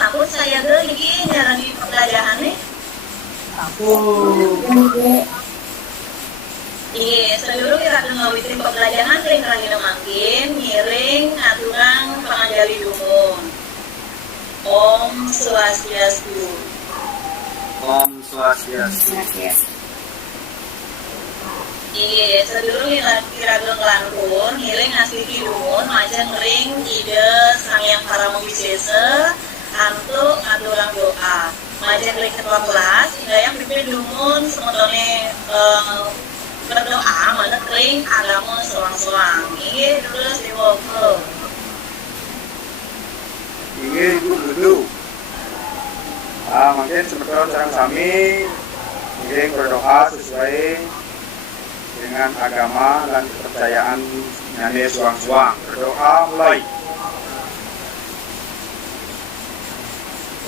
sampun saya niki jalani pembelajaran nih. Aku. Iya, seluruh kita ngawitri pembelajaran ring rangina makin ngiring aturan pangajali dumun. Om Swastiastu. Om Swastiastu. Iya, seluruh kira langkun ngiring asli dumun macam ring ide Sangyang Paramowisesa antuk aturan doa. Macam ring ketua kelas, yang pimpin dumun sementone berdoa mana kering agama selang-selang. Ini terus diwoke. Ini ibu dulu. Mungkin sebetulnya sarang kami ingin berdoa sesuai dengan agama dan kepercayaan nyane suang-suang. Berdoa mulai.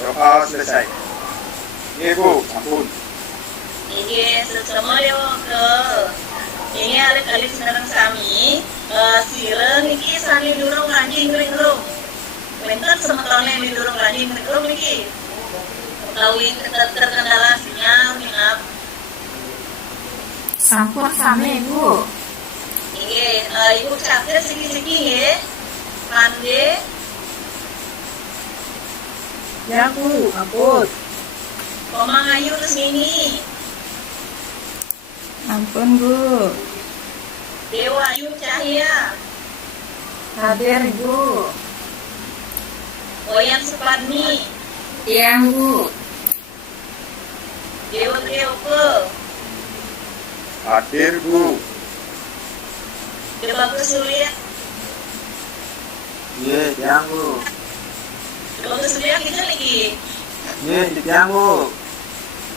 Doa selesai. Ini bu, ampun. Ini semuanya ke ini alit-alit sekarang kami sira niki sani durung ranjing ring-ring. Bentar sementara yang didurung ranjing ring-ring niki. Lawing terkendala sinyal minap. Sampun sami ibu. Ini ibu catat segi-segi ya. Pande. Ya bu, ampun. Komang ayu resmini. Ampun bu. Dewa Ayu Cahya. Hadir ibu. Oyan Suparni. Yang bu. Dewa Triyoke. Hadir bu. Dewa Kesulian. Iya, yang bu. Dewa Kesulian kita lagi. Iya, yang bu.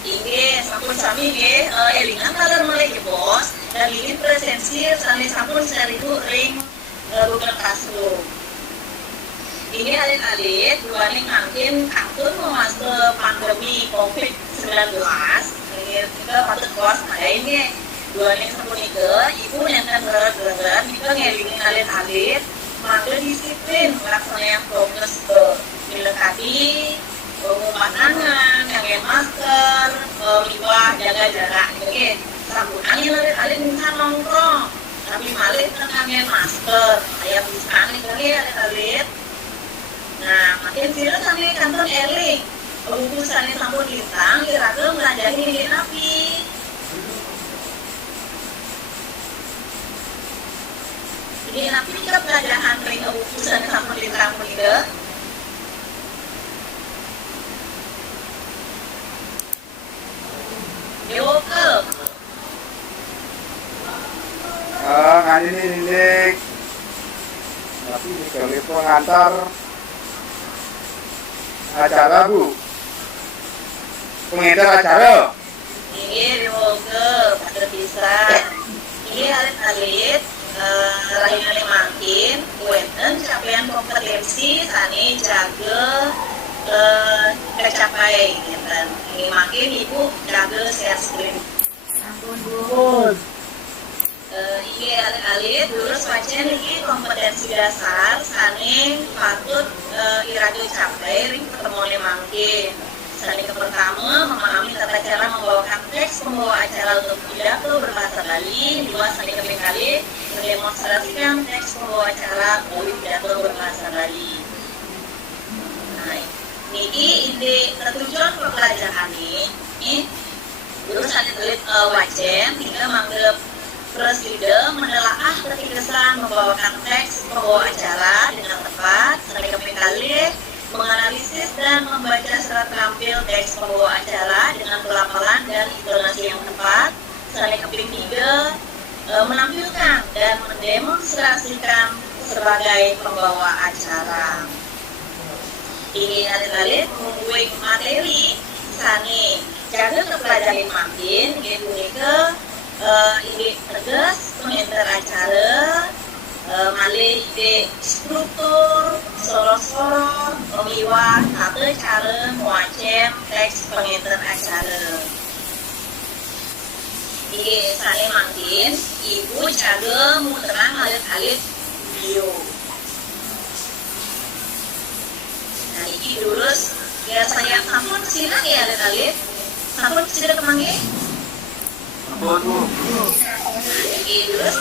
Ini sampun sami nggih elingan kaler melih bos dan ini presensi sami sampun seribu ring bukan kasro. Ini alit-alit duaning mungkin kantun memasuki pandemi COVID-19. Ini kita patut bos ada ini duaning sampun ibu yang kan gerak-gerak kita ngelingin alit-alit maka disiplin melaksanakan yang progres dilengkapi pengumuman tangan, pakai masker, liwah, jaga jarak. Oke, sambutannya alit-alit minta nongkrong, tapi malah pakai masker. Ayah bukan kali alit-alit. Nah, makin sila sampai kantor eling, urusannya sampun lintang, kira-kira ngelajahin ini napi. Ini napi kita pelajaran ring urusannya sampun lintang menida. Yoke. Kali ini tapi kali pengantar acara bu, pengantar acara. Ini yoke pada bisa. Ini alit-alit rahimane makin wenten capaian kompetensi sani jaga tercapai gitu. Ini makin ibu jaga share screen. Ampun bu. Ini alit-alit dulu wacen ini kompetensi dasar saning patut iraga capai ring pertemuan makin. Saling pertama memahami tata cara membawakan teks pembawa acara untuk pidato berbahasa Bali. Dua saling kali mendemonstrasikan teks pembawa acara melalui pidato berbahasa Bali. Nah, ini ide tertujuan pembelajaran ini terus alit-alit wacen hingga manggil presiden menelaah ketegasan membawakan teks pembawa acara dengan tepat, saling kali menganalisis dan membaca secara terampil teks pembawa acara dengan pelafalan dan intonasi yang tepat, saling keping tiga menampilkan dan mendemonstrasikan sebagai pembawa acara. Ini alit-alit membuat materi sani jaga kepelajaran makin gitu ke ide tegas pengantar acara malih ide struktur soro-soro pemiwah atau cara muacem teks pengantar acara. Ide sani makin ibu jaga muterang alit-alit video. Nah, ini lurus Sila ya alit-alit. Sampun sila kemangge. Ampun Bu. Iki terus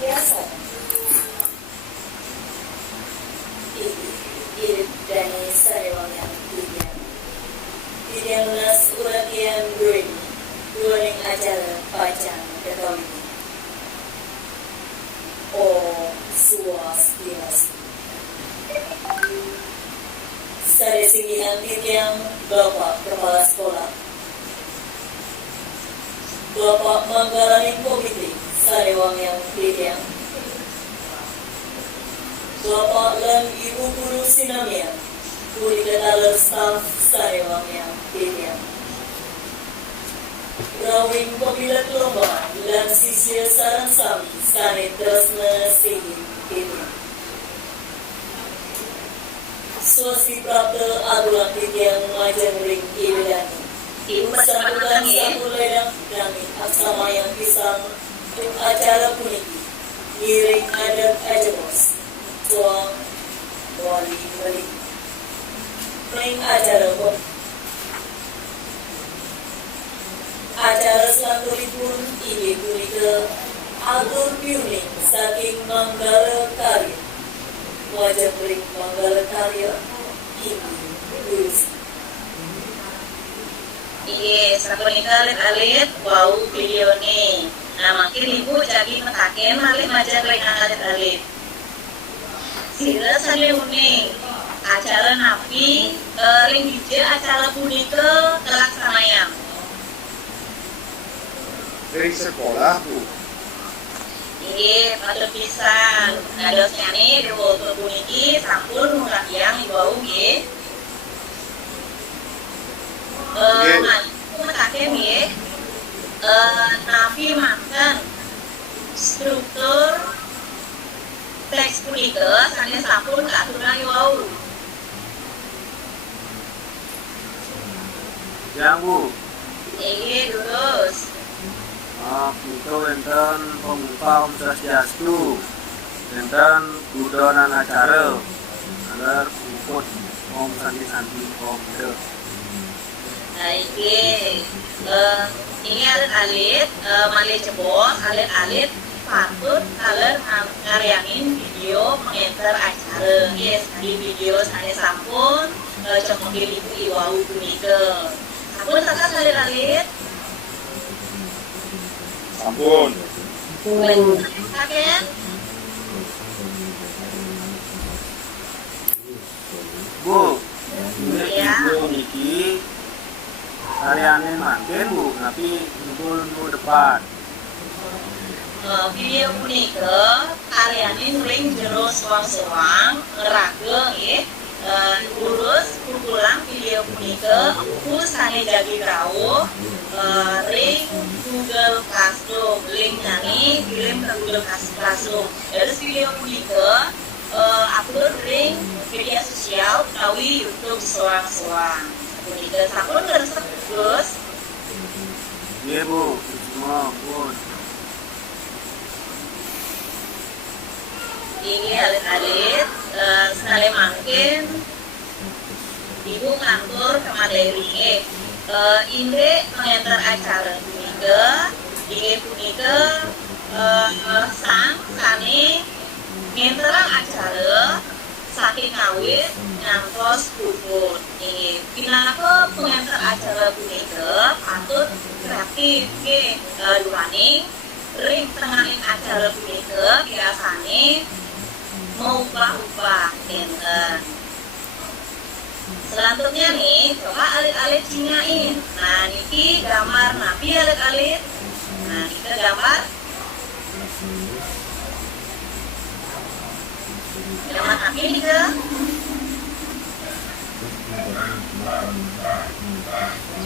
biasa. Ini dari Sarawak yang tidak lunas urakian gue goreng acara pacang Katolik. Oh, swastiastu. Saya singgihan yang Bapak Kepala Sekolah, Bapak Manggalani Komite Sarawak yang Pilihan, Bapak dan Ibu Guru Sinamian, Guru Ketaler Staff Sarawak yang Pilihan, Rawing Pemilat Lomba dan Sisya Sarang Sami Sane Tresna Singgi Pilihan. Swasti Prapta Adulan Titiang Majang Ring Ibedani. ibu Sambutan macam-macam ya. satu ledang kami aksama yang pisang untuk acara puniki. Ngiring adat aja bos. Tuang wali wali. Ring acara bos. Acara selanjutnya ini punika atur piuning saking Manggala Karya. Wajah ring Manggala Karya ini Luis. Iya, sapunika alit-alit wau video nih. Nah, makin ibu jadi metaken malih majak ring alit-alit. Sila sale uning acara napi ring hije acara punika kelaksanayang. Dari sekolah Bu. Iya, patut pisan. Ngadosnyane dewo puniki sampun murakyang iwau nggih. Metaken nggih. Napi makan struktur teks punika sanes sampun kaaturan wau. Ya Bu. Nggih, terus. Itu enten pembuka Om Swastiastu, enten budonan acara, agar ikut Om Santi Om Dek. Nah, ini alit-alit malih jebos, alit-alit patut kalian ngaryangin video pengenter acara. Yes, di video saya sampun cemokil ibu iwau punika. Sampun sakas alit-alit. Ampun. Kakek. Bu, ini Iya. video niki karyane makin Bu, tapi untuk depan. Video punika karyanin ring jero sewang-sewang ngerage nggih. Urus pukulan video punika usane jagi rawuh ring Google Classroom, link nani kirim ke Google Classroom. Terus video punika upload ring media sosial utawi YouTube sewang-sewang. Punika sampun ngresep Gus. Iya Bu, semua pun. Ini alit-alit sekali makin ibu ngantur ke Mandailing Indre mengantar acara punika ingin punika sang sani ngantaran acara saking ngawit ngantos puput ini pinaka pengantar acara punika patut kreatif nggih durani ring tengahin acara punika biasane mau ubah-ubah enten. Selanjutnya nih, coba alit-alit cinyain. Nah, niki gambar nabi alit-alit. Nah, kita gambar. Gambar nabi nih ke.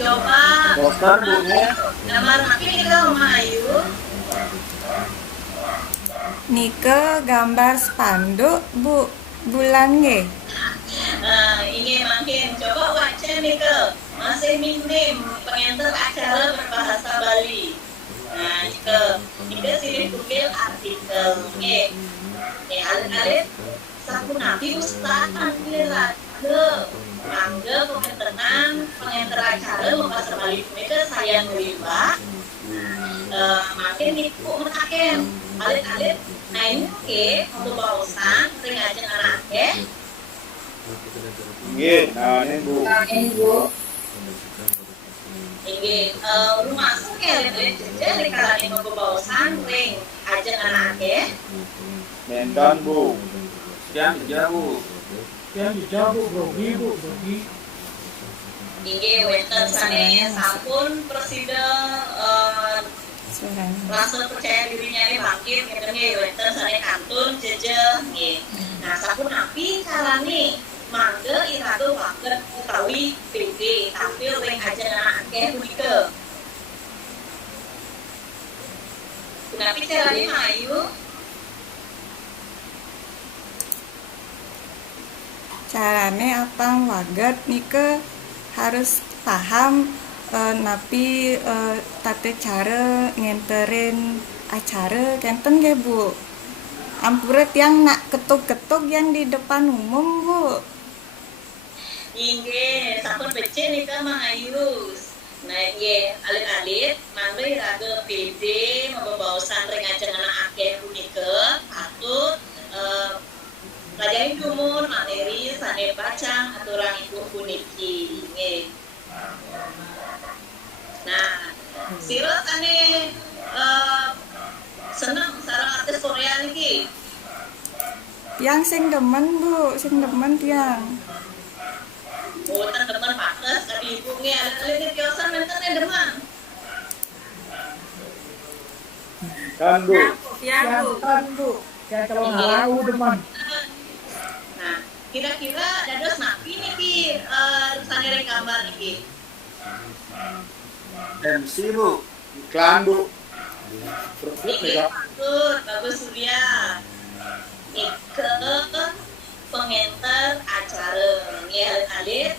Coba Poster Bu nih. gambar nabi nih ke Mama Ayu. Nike gambar spanduk Bu bulan nggih. Ini makin coba baca nih ke masih minim pengantar acara berbahasa Bali. Nah, ke sini Google artikel nih. Alit-alit sakunapi ustad mangga mangga pementenan pengenter acara membahas balik mereka sayang rimba makin nipu metaken alit-alit nah ini ke untuk bausan ring aja anaknya Nggih, nah ini Bu. ini rumah suke alit-alit jajan di kalani membausan ring aja anaknya Mentan Bu. Yang jauh. ini wenten sana sampun presiden Suaranya. rasa percaya dirinya ini bangkit gitu nih wenten sana kantun jejeh nih nah sampun api carane mangga irado banget utawi PD tampil ring aja anaknya punika kenapa carane mayu Carane apang waget Nike harus paham napi tate cara ngenterin acara kenten ge Bu. Ampuret yang nak ketuk-ketuk yang di depan umum Bu. Inge, sampun becek nih ke Mahayus. Nah, ye alit-alit, mangga iraga PD membebausan ring ajeng anak akeh punika patut pelajari dumun materi sane bacang aturan ibu puniki. Nge. Nah, siro sane seneng sareng artis Korea niki. Yang sing demen Bu, sing demen tiang. Boten demen pates tapi ibu nge alit-alit kiosan menten demen. Kan Bu. Ya, Bu. Bu. Kayak kalau tahu teman. Nah, kira-kira dados napi niki sanere gambar niki. MC Bu. Iklan Bu. Terus Niki nih bagus Surya. Ike pengenter acara. Nggih alit-alit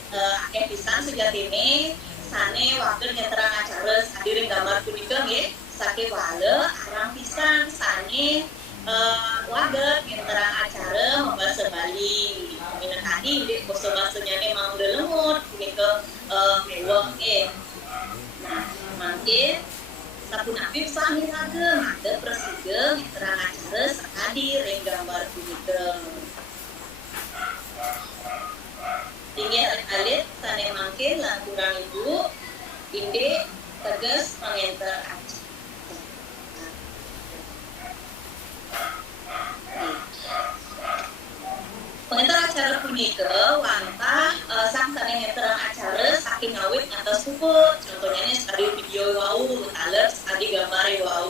akeh pisan sejatine sane waktu nyenterang acara hadirin gambar punika nggih saking wale arang pisan sane waget nyenterang acara membahas Bali. Minat tadi di basa-basanya ne mau lemut punika mewah nggih. Nah, mangke sapunapi sami ngagem ada presiden nyenterang acara sakadi ring gambar punika. Tinggi alit sane mangke lan kurang ibu inde tegas pengenter acara. Pengenter acara punika wantah sang sane ngenterang acara saking awit ngantos puput contohnya ini sekali video wau taler sekali gambar wau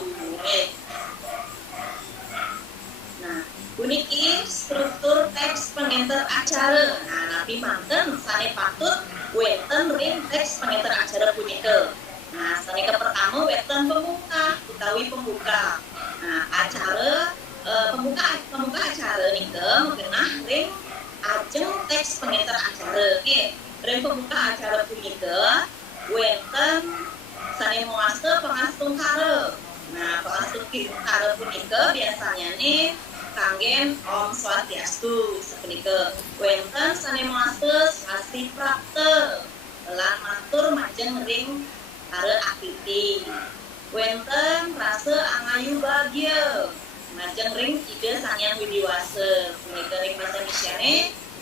nah puniki struktur teks pengenter acara nah nabi manten sane patut wenten ring teks pengenter acara punika nah sane ke pertama wenten pembuka utawi pembuka nah acara pembuka acara nika mengenah ring ajeng teks pengenter acara ring pembuka acara punika wenten sane muaste pengastung kare nah pengastung kare punika biasanya nih kanggen Om Swastiastu sepunika wenten sane muaste swasti prapte lan matur majeng ring kare akiti wenten rasa angayu bahagia majeng ring ide sanyang widiwase punika ring bahasa Indonesia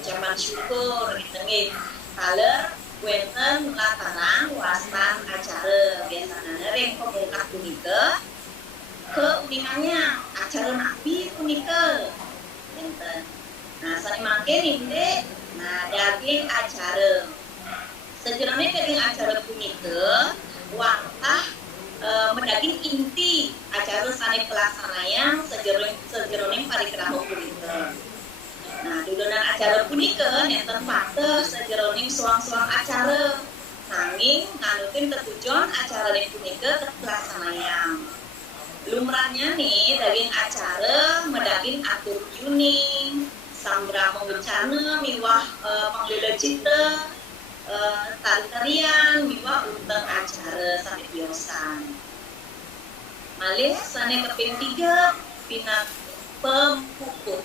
ucapan syukur gitu nggih kaler wenten latarang wastan acara biasanya ring pemungkas punika keuningannya acara nabi punika wenten nah sane mangke inde nah daging acara sejerone daging acara punika wantah mendaging inti acara sane pelaksanaan sejeroning parikrama punika. Nah, dudunan acara punika nenten faktor sejeroning suang-suang acara. Nanging nganutin ketujuan acara punika pelaksanaan. Lumrahnya nih daging acara mendaging atur yuning, sambrama bencana miwah panggila cita tarian miwah unteng acara sampai biosan malih sane keping 3 pinat pemuput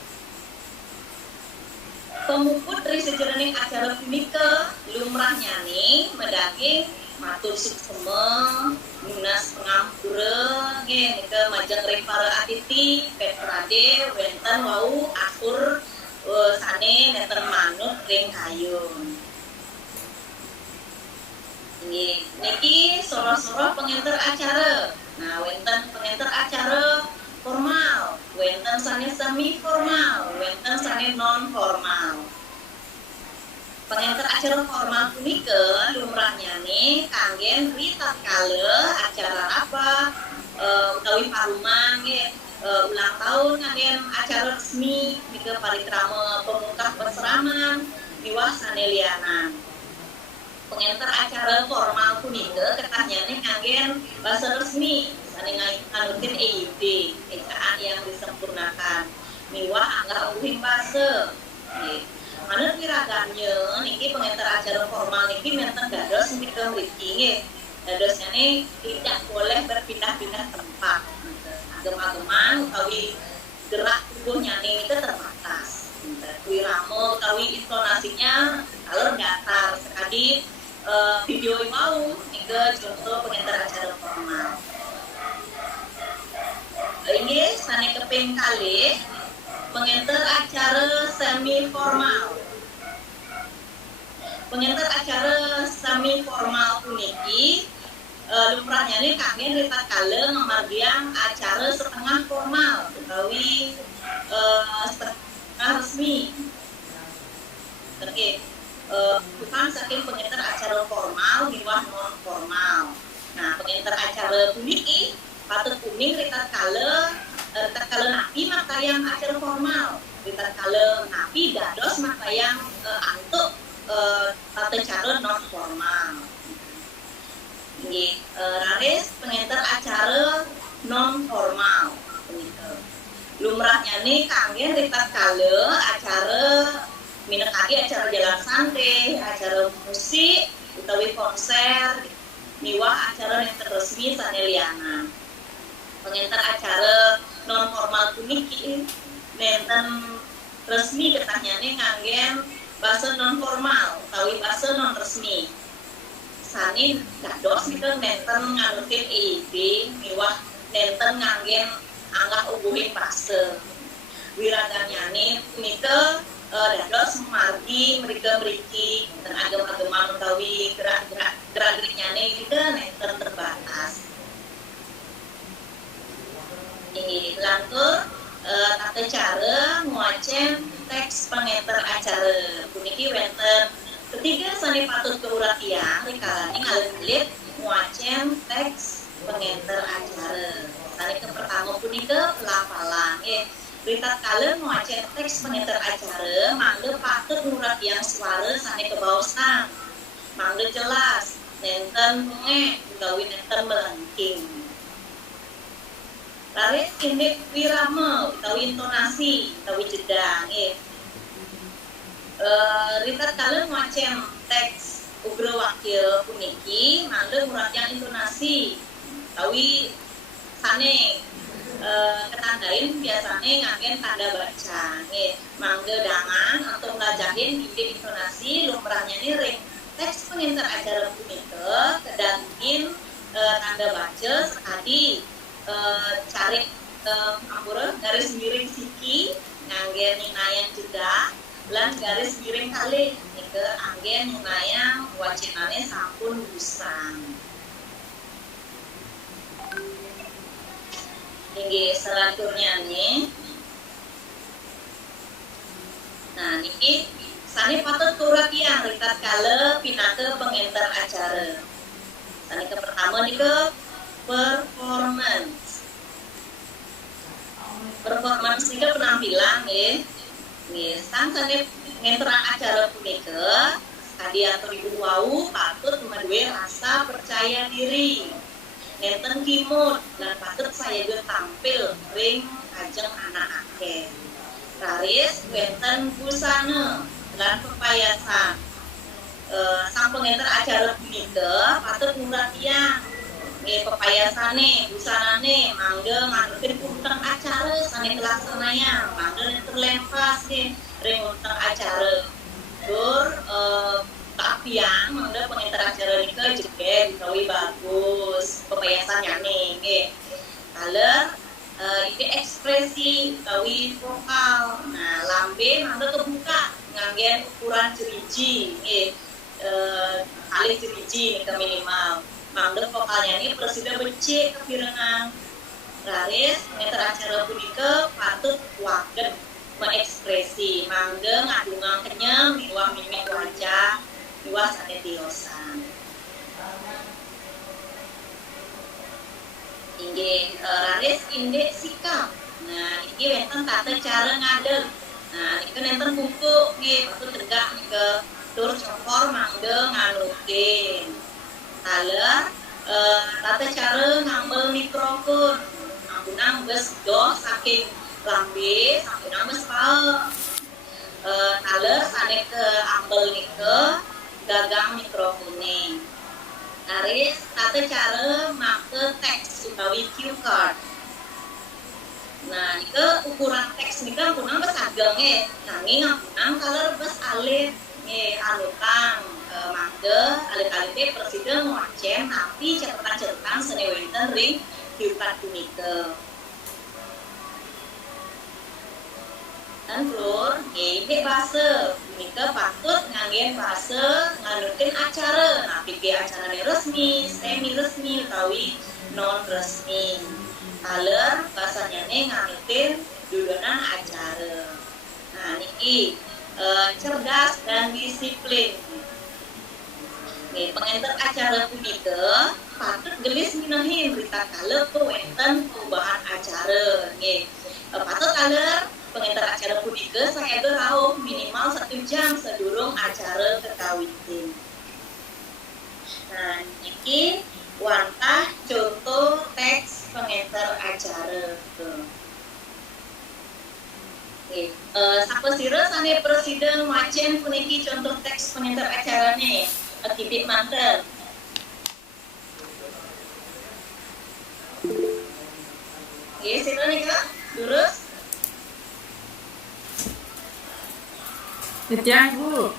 Pemuput dari sejroning acara punika lumrahnya nih medagi matur suksema lunas pengampura nggih nika majeng ring para atiti petrade wenten wau atur sane neten manut ring kayun. Niki soro-soro pengenter acara. Nah, wenten pengenter acara formal, wenten sane semi formal, wenten sane non formal. Pengenter acara formal punika lumrahnya nih kanggen ritatkala acara apa utawi paruman nggih ulang tahun kanggen acara resmi nika parikrama pemungkas perseraman miwah sane lianan. Pengenter acara formal punika ketanyane kanggen bahasa resmi sane nganutin EIB ejaan yang disempurnakan miwah anggar uhin bahasa nggih manut piragamnya niki pengenter acara formal niki menten dados nika mriki nggih dadosane tidak boleh berpindah-pindah tempat agem-ageman utawi gerak tubuhnya nika terbatas wirama utawi intonasinya alur datar sekali video yang mau nika contoh pengenter acara formal. Ini sane keping kali pengenter acara semi formal. Pengenter acara semi formal puniki lumrahnya ini kangge ritatkala ngamargian acara setengah formal utawi setengah resmi. Oke. Bukan saking pengenter acara formal miwah non formal. Nah, pengenter acara puniki patut kuning ritatkala napi makayang acara formal, ritatkala napi dados makayang antuk tata cara non formal. Nggih, raris pengenter acara non formal punika. Lumrahnya nih kangge ritatkala acara minangkaki acara jalan santai, acara musik, utawi konser, miwah acara yang resmi sane liana. Pengenter acara non formal puniki nenten resmi ketanyane nganggen bahasa non formal utawi bahasa non resmi. Sane dados nika nenten nganutin EIB miwah nenten nganggen anggah ubuhin bahasa. Wiraganyane punika dados margi mereka mriki dan agama-agama utawi gerak-geriknya nika nenten terbatas. Ini lantur tata cara nguacen teks pengenter acara puniki wenten ketiga sane patut keuratian rikalane ngalit nguacen teks pengenter acara. Sane pertama punika pelafalan nggih. Ritatkala nguacen teks pengenter acara mangga patut nguratian suara sane kebaosan. Mangga jelas nenten bunge utawi nenten melengking. Laris indek wirama utawi intonasi utawi jeda nggih. Ritatkala nguacen teks ugra wakil puniki mangga nguratian intonasi utawi sane ketandain biasanya nganggen tanda baca nggih mangga dangan atau ngelajahin ide intonasi lumrahnya ini ring teks pengenter acara punika kedangin tanda baca sekali cari ampura garis miring siki nganggen nyinayan juga lan garis miring kali nika anggen nyinayan wacinane sampun busang. Tinggi selanjutnya nih. Nah, niki sane patut turatian ritatkala pinake pengenter acara. Sane ke pertama nika performance. Performance nika penampilan nggih. Nggih, sane ngenter acara punika kadiatur ibu wau patut maduwe rasa percaya diri. Nenten kimut dan patut saya juga tampil ring ajeng anak akeh. Raris wenten busana dan pepayasan. Sang pengenter acara punika patut nguratian nggih pepayasane, busanane mangga nganutin punten acara sane kelaksanaya, mangga terlepas nggih ring punten acara. Tur tapian mangga penginter acara nika jege gawe bagus, pepayasan nyane nggih. Taler iki ekspresi utawi vokal. Nah, lambe mangga kebuka nganggen ukuran jeriji nggih. Kali jeriji nika minimal. Mangga vokalnya ini presida becik kepirengan. Laris penginter acara punika patut wagen mengekspresi mangga ngadungang kenyang miwah mimik wajah miwah sane tiosan. Inggih laris indek sikap. Nah, iki wonten kata cara ngadeg. Nah, iki nenten buku nggih patut tegak ke tur cokor mangga nganutin. Taler tata cara ngambil mikrofon. Ampunang geus do saking lambe sampunang geus pal. Taler sane ke ambel nike gagang mikrofone. Laris tata cara make teks utawi cue card. Nah, nike ukuran teks nike ampunang geus ageng nggih. Nanging ampunang taler geus alit nggih alutang mangga alit-alite presiden ngocen tapi catatan-catatan sene wonten ring diukat punika. Dan lur, nggih basa punika patut nganggen basa nganutin acara. Nah, pikir acarane resmi, semi resmi utawi non resmi. Taler bahasanya nganutin dudunan acara. Nah, niki cerdas dan disiplin. Nggih, penginter acara punika patut gelis minahi berita kaleu wonten perubahan acara. Nggih, patut taler penginter acara punika saedo rawuh minimal 1 jam sedurung acara kekawitin. Nah, niki wantah contoh teks penginter acara. Nggih, saposira sane presiden macen puniki contoh teks penginter acarane. Akibit mantel. Nggih, sira nika lurus. Tiang Bu.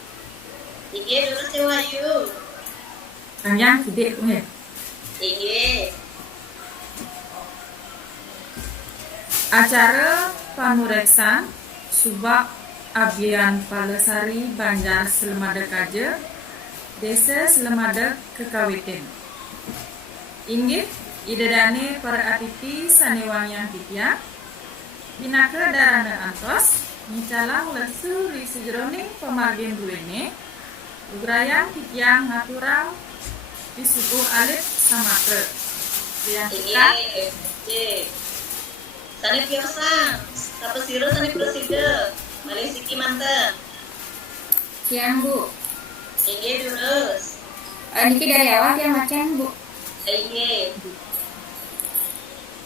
Nggih, lurus Wayu. Yang gede nggih. Nggih. Acara panureksan Subak Abian Palesari Banjar Selemada Kaja Desa Selemada Kekawitin. Inggih idedane para atiti sanewang yang titiang binaka darana antos micalang lesu ri sejroning pemargin duwene ugrayan titiang ngaturang disuku alit samake. Yang kita Nggih. Sane piosan, saposira sane presiden. Malih siki manten. Siang Bu, Nggih, lurus. niki dari awal yang macam Bu. Nggih.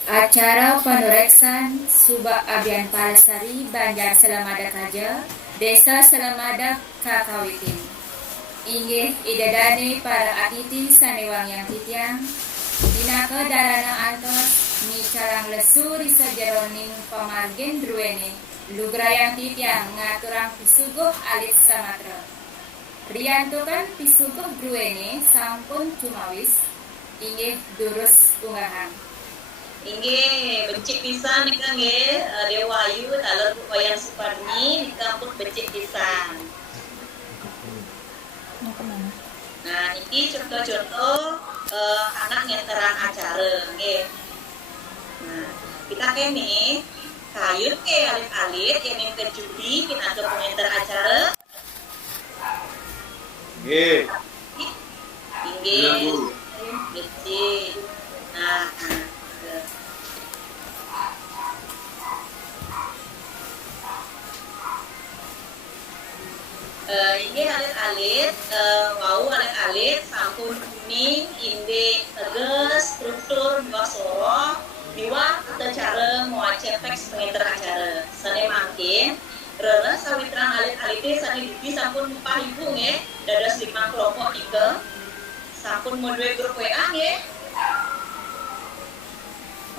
Acara penureksan Subak Abian Palesari Banjar Selemada Kaja Desa Selemada Kakawitin. Inggih idedane para atiti sanewang yang titiang dinaka darana antos micalang lesu risa jeroning pamargen druene lugrayang titiang ngaturang pisuguh alit samatra. Riantukan pisuguh druene sampun cumawis inggih durus unggahan. Inggih, becik pisan nika nggih Dewayu taler Wayan Suparni nika pun becik pisan. Nah, iki contoh-contoh anak nyenteran acara nggih. Nah, kita kene kayun ke alit-alit yang kejudi kita penginter acara. Nggih. Inggih. Becik. Nah, ini alit-alit, wau alit-alit, sampun kuning, inde tegas, struktur, dua soro, dua atau cara muacet teks penginter acara. Sane makin, rere sawitran alit-alitnya sane dipi sampun 4.000 nge, dados 5 kelompok ike, sampun modwe grup WA nge.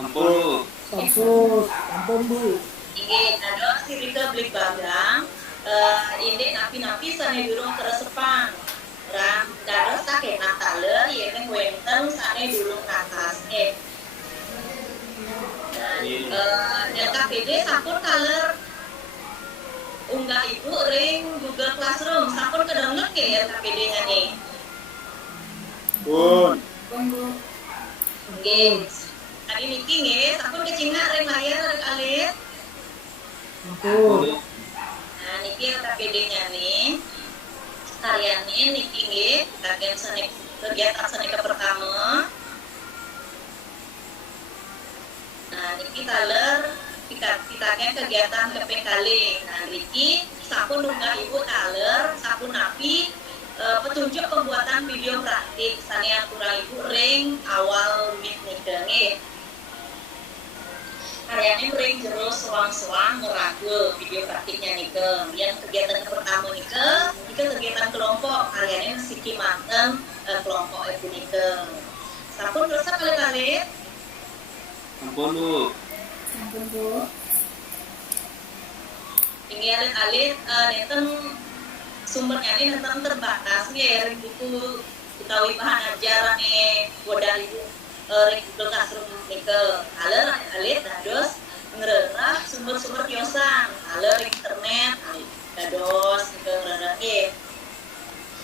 Ampun. Sampun Bu. Inggih, dados sirike beli bagang, Indek napi-napi sane durung keresepan. Ram dados sakena tale yeneng wenten sane durung katas. LKPD sampun kaler unggah ibu ring Google Classroom sampun kedownload ke LKPD-nya nih. Pun. Nggih. Tadi niki nggih sampun kecingak ring layar ring alit. Nah, niki LKPD-nya nih. Karyane niki nggih bagian seni kegiatan seni pertama. Nah, niki kaler kita kegiatan keping kali. Nah, niki sampun unggah ibu kaler sampun napi petunjuk pembuatan video praktik sanean kurang ibu ring awal mit nika nggih. Karyanya ring jero suang-suang ngeragu video praktiknya nika. Yang kegiatan pertama nika kegiatan kelompok karyanya siki manten kelompok ibu nika. Sampun resep kali-kali. Ampun Bu. Ini alit neten sumbernya ini neten terbatas nih buku utawi bahan ajaran nih wadah ibu Google Classroom nika. Alit dados ngererah sumber-sumber kiosan alir internet dados ngererah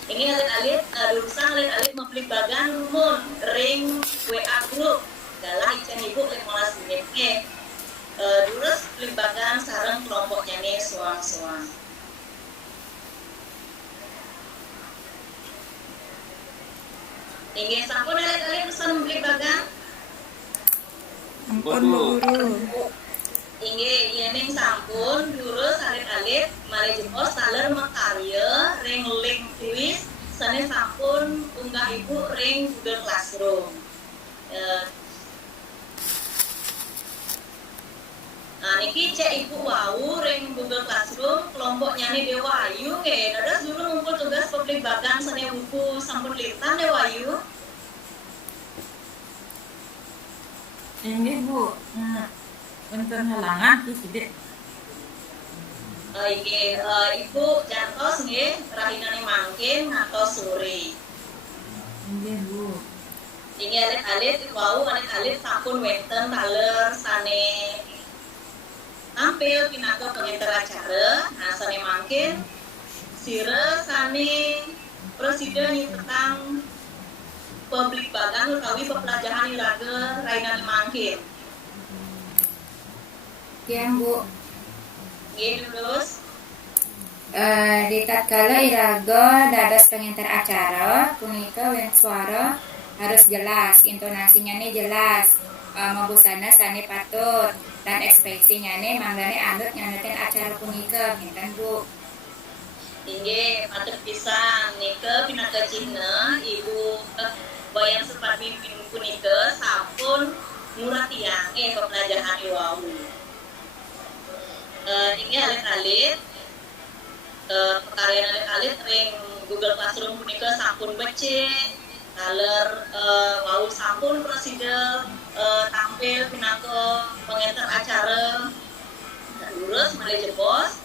ini alit urusan alit membeli bagan mun ring WA group galah icen ibu 15 menit terus limbagan sareng kelompoknya nih suang-suang. Ini sampun alit pesan beli bagan. Ampun Bu Guru. Ini ning sampun jurus alit mari jempol saler makarya ring link tulis sane sampun unggah ibu ring Google Classroom. Nah, niki cek ibu wau ring Google Classroom kelompoknya nih Dewa Ayu nggih. Dados dulu ngumpul tugas publik bagan seni buku sampun litan Dewa Ayu. Ini Bu, untuk halangan itu tidak. Nggih, ibu jantos nggih rahinane mangkin atau sore. Ini Bu. Ini alit wau alit sampun wenten taler sane tampil pinato pengenter acara asane mangkin sire sane presiden tentang publik bagan utawi pepelajaran iraga rainan mangkin. Kian Bu. Nggih terus Di tatkala iraga dados penginter acara punika wen suara harus jelas, intonasinya nih jelas, mabusana sane patut dan ekspresinya nih manggane anut nyanetin acara punika kinten Bu. inggih patut pisan nika pinaka Cina ibu bayang sempat pimpin punika sampun murah tiang pepelajaran wau. Ini alit-alit pekaryan alit-alit ring Google Classroom punika sampun becik kaler wau sampun presiden tampil pinaka pengenter acara lurus mulai jebos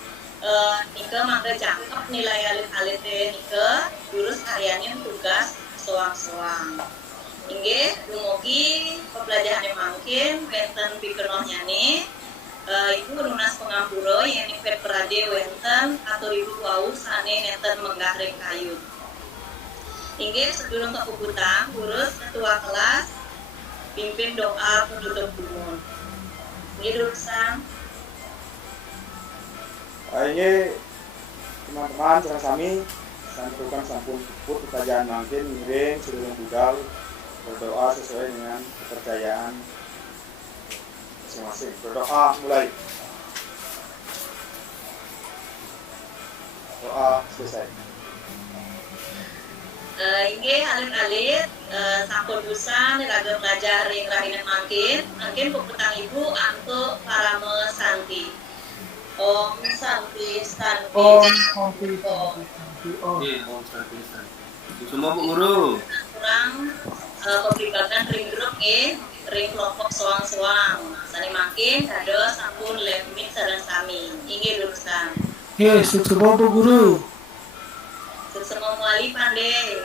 nika mangga jangkep nilai alit-alit nika lurus karyanya tugas soang-soang. Inggih dumugi pepelajaran mangkin wenten pikenohnya nih ibu lunas pengampura yang nipet perade wenten atau ibu wau sane neten menggah ring kayu. Inggih sedurung kepuputan urus ketua kelas pimpin doa penutup umum. Inggih urusan. Ini teman-teman sareng sami sampurkan sampun puput pepelajaran mangkin miring sedurung budal berdoa sesuai dengan kepercayaan masing-masing. Berdoa mulai. Doa selesai. Inggih alit-alit sampun dusan raga belajar ring rahinan mangkin peputang ibu antuk parame santi. Om santi santi. Om santi santi om. Om santi santi. Semua Bu Guru. Kurang pembibakan ring grup ring kelompok soang-soang. Sani makin kados sampun lemit sareng sami. Inggih lulusan. Oke, sukses Bu Guru. Sukses memulai pandai.